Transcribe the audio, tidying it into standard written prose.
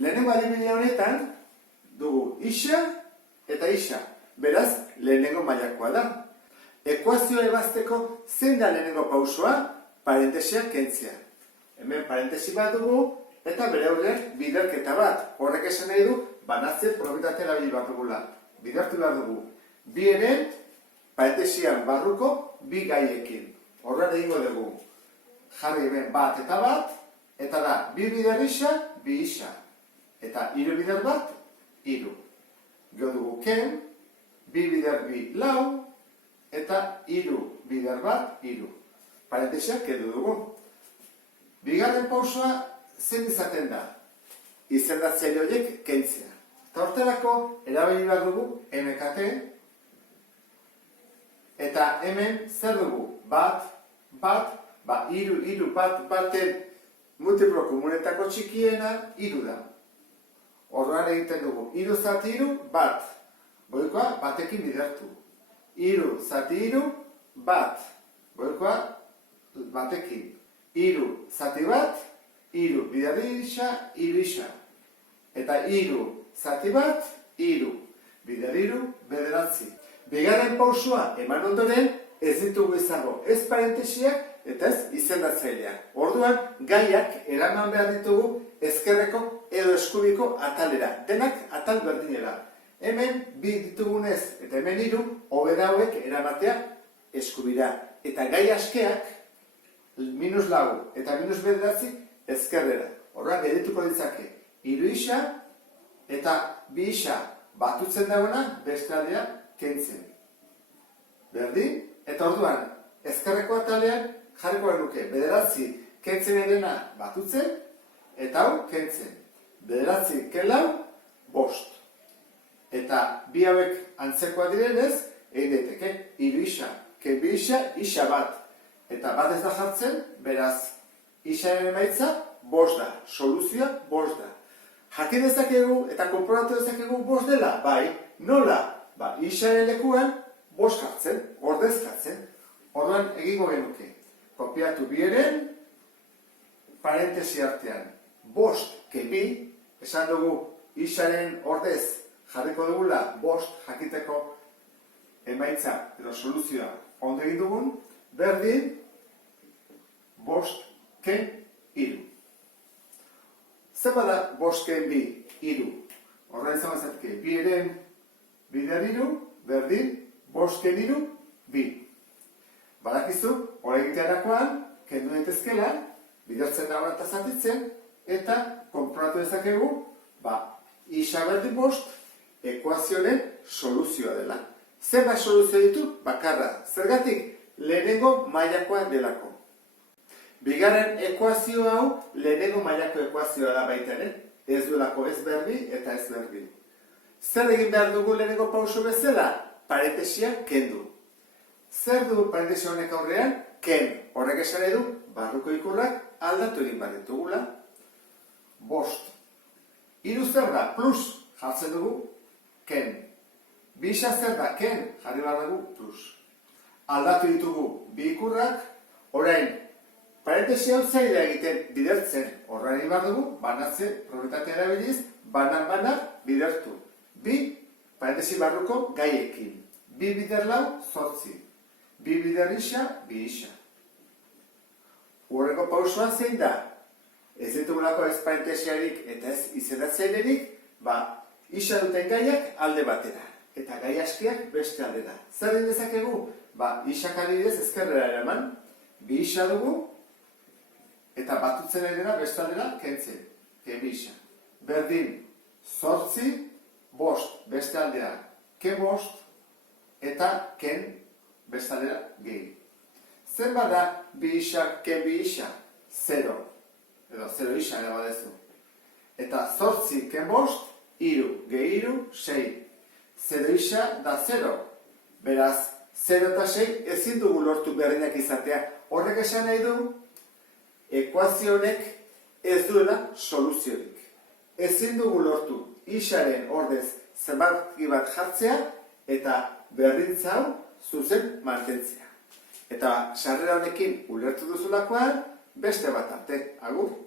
Lehenengo adibide honetan dugu isa eta isa. Beraz, lehenengo mailakoa da. Ekuazioa ebazteko zein da lehenengo pausoa? Parentesiak kentzea. Hemen parentesi bat dugu eta bere aurrean biderketa bat. Horrek esan nahi du banatze probitatea erabili behar dugula. Bidertu behar dugu. Bi eren parentesian barruko bi gaiekin. Horrean egingo dugu. Jarri hemen bat, eta da bi bider isa, bi isa. Eta hiru bider bat, hiru. Gero dugu ken, bi bider bi lau, eta hiru bider bat, hiru. Parentesiak kendu dugu. Bigarren pausoa zein izaten da? Izendatzaile horiek kentzea. Eta hortelako erabili behar dugu MKT, eta hemen zer dugu? Bat, hiru, baten multiplo komunetako txikiena, hiru da. Orduan egiten dugu, hiru zati hiru, bat. Goikoa, batekin bidertu. Hiru zati hiru, bat. Goikoa, batekin. Hiru zati bat, hiru bider isa, hiru isa. Eta hiru zati bat, hiru. Bider hiru, bederatzi. Bigarren pausua eman ondoren ez ditugu izango ez parentesiak eta ez izendatzaileak. Orduan, gaiak eraman behar ditugu ezkerreko edo eskubiko atalera. Denak atal berdinera. Hemen bi ditugunez eta hemen hiru, hobe da hauek eramatea eskubira. Eta gai askeak minus lau eta minus bederatzi ezkerrera. Horrean gedituko ditzake hiru isa eta bi isa batutzen dagoena beste aldea kentzen. Berdin? Eta orduan ezkerreko atalean jarriko genuke bederatzi kentzen edena batutzen eta hau kentzen. Bederatzi ken lau, bost. Eta bi hauek antzekoa direnez egin daiteke hiru isa, ken bi isa, isa bat. Eta bat ez da jartzen, beraz, isaren emaitza, bost da. Soluzioa, bost da. Jakin dezakegu eta konprobatu dezakegu bost dela? Bai, nola? Isaren lekuan, bost jartzen, ordez jartzen. Orduan egingo genuke. Kopiatu bieren, parentesi artean. Bost, ke bi, esan dugu isaren ordez jarriko dugula, bost jakiteko emaitza edo soluzioa ondo egin dugun, berdin, bost, ken, hiru. Zer bada bost, ken, bi, hiru? Horren izan bazatke, bi eren, bider hiru, berdin, bost, ken, hiru, bi. Badakizu, hori egitearakoan, kendu daitezkela, bidertzen dagoen eta zatitzen, eta konprobatu dezakegu, isa berdin bost, ekuazionen soluzioa dela. Zenbat soluzio ditu? Bakarra. Zergatik? Lehenengo mailakoa delako. Bigarren ekuazio hau lehenengo mailako ekuazioa da baita ere. Ez duelako ez berdi eta ez berdi. Zer egin behar dugu lehenengo pauso bezala? Parentesia kendu. Zer du parentesia honek aurrean? Ken. Horrek esan edu, barruko ikurrak aldatu egin behar ditugula. Bost. Hiru zer da? Plus jartzen dugu? Ken. Bi isa zer da? Ken. Jarri behar dugu? Plus. Aldatu ditugu bi ikurrak, orain parentesi hau zaila egiten bidertzen. Horrean egin behar dugu, banatze probitatea erabiliz, banan bidertu. Bi parentesi barruko gaiekin. Bi bider lau, zortzi. Bi bider isa, bi isa. Horreko pausoa zein da? Ez ditugulako ez parentesiarik eta ez izendatzailerik, isa duten gaiak alde batera. Eta gai askiak beste aldera. Zer den dezakegu? Isak adibidez ezkerrera eraman, bi isa dugu, eta batutzen edera beste aldera kentzen. Ken bi isa. Berdin, zortzi, bost beste aldera, ken bost, eta ken beste aldera gehi. Zer bada bi isa, ken bi isa? Zero. Edo zero isa ere badezu. Eta zortzi, ken bost, hiru, gehi hiru, sei. Zero isa da zero. Beraz, 0 eta 6 ezin dugu lortu berdinak izatea. Horrek esan nahi du, ekuazio honek ez duela soluziorik. Ezin dugu lortu isaren ordez zenbaki bat jartzea eta berdintza hau zuzen mantentzea. Eta sarrera honekin ulertu duzulakoan beste bat arte. Agur!